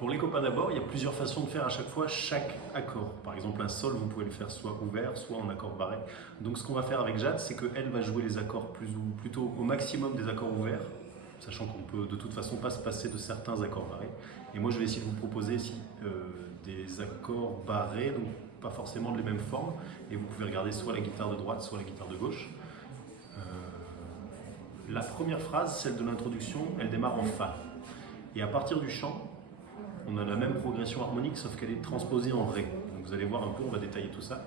Pour les copains d'abord, il y a plusieurs façons de faire à chaque fois chaque accord. Par exemple, un sol, vous pouvez le faire soit ouvert, soit en accord barré. Donc ce qu'on va faire avec Jade, c'est qu'elle va jouer les accords plutôt au maximum des accords ouverts, sachant qu'on peut de toute façon pas se passer de certains accords barrés. Et moi, je vais essayer de vous proposer ici des accords barrés, donc pas forcément de les mêmes formes. Et vous pouvez regarder soit la guitare de droite, soit la guitare de gauche. La première phrase, celle de l'introduction, elle démarre en Fa. Et à partir du chant, on a la même progression harmonique, sauf qu'elle est transposée en Ré. Donc vous allez voir un peu, on va détailler tout ça.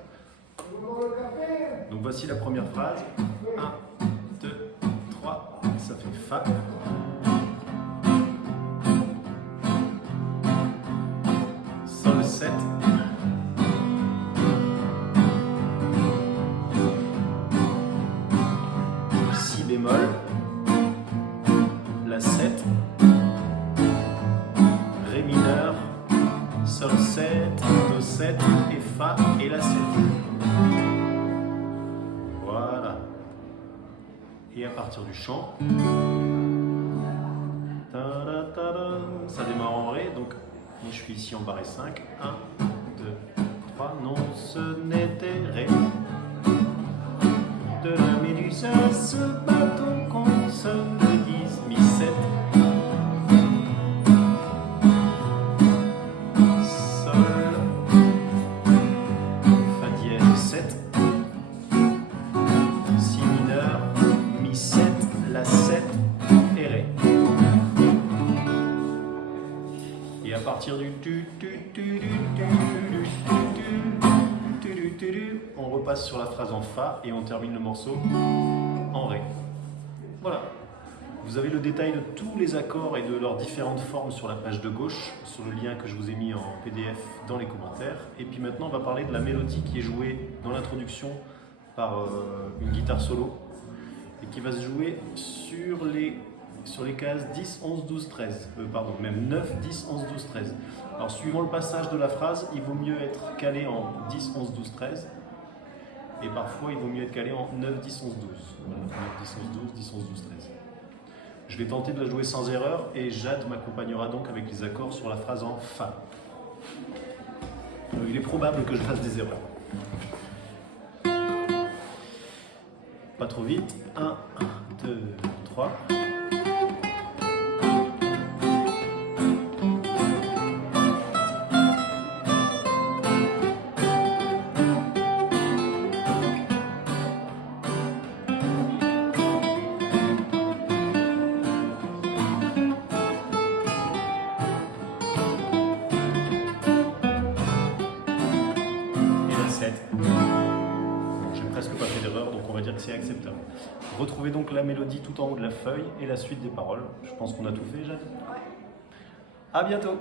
Donc voici la première phrase. 1, 2, 3, ça fait Fa. Sol 7. Si bémol. La 7. Ré mineur, Sol 7, Do 7 et Fa et La 7. Voilà. Et à partir du chant, ça démarre en Ré, donc moi je suis ici en barré 5. 1, 2, 3, non ce n'était Ré. De la méduse à ce bâton qu'on se le dise, Mi 7. Si mineur, Mi 7, La 7 et Ré. Et à partir du on repasse sur la phrase en Fa et on termine le morceau en Ré. Voilà. Vous avez le détail de tous les accords et de leurs différentes formes sur la page de gauche, sur le lien que je vous ai mis en PDF dans les commentaires. Et puis maintenant, on va parler de la mélodie qui est jouée dans l'introduction par une guitare solo et qui va se jouer sur les cases 10, 11, 12, 13. Pardon, même 9, 10, 11, 12, 13. Alors, suivant le passage de la phrase, il vaut mieux être calé en 10, 11, 12, 13. Et parfois, il vaut mieux être calé en 9, 10, 11, 12. Voilà, 9, 10, 11, 12, 10, 11, 12, 13. Je vais tenter de la jouer sans erreur et Jade m'accompagnera donc avec les accords sur la phrase en Fa. Il est probable que je fasse des erreurs. Pas trop vite. 1, 2, 3. J'ai presque pas fait d'erreur, donc on va dire que c'est acceptable. Retrouvez donc la mélodie tout en haut de la feuille et la suite des paroles. Je pense qu'on a tout fait, Jade. À bientôt.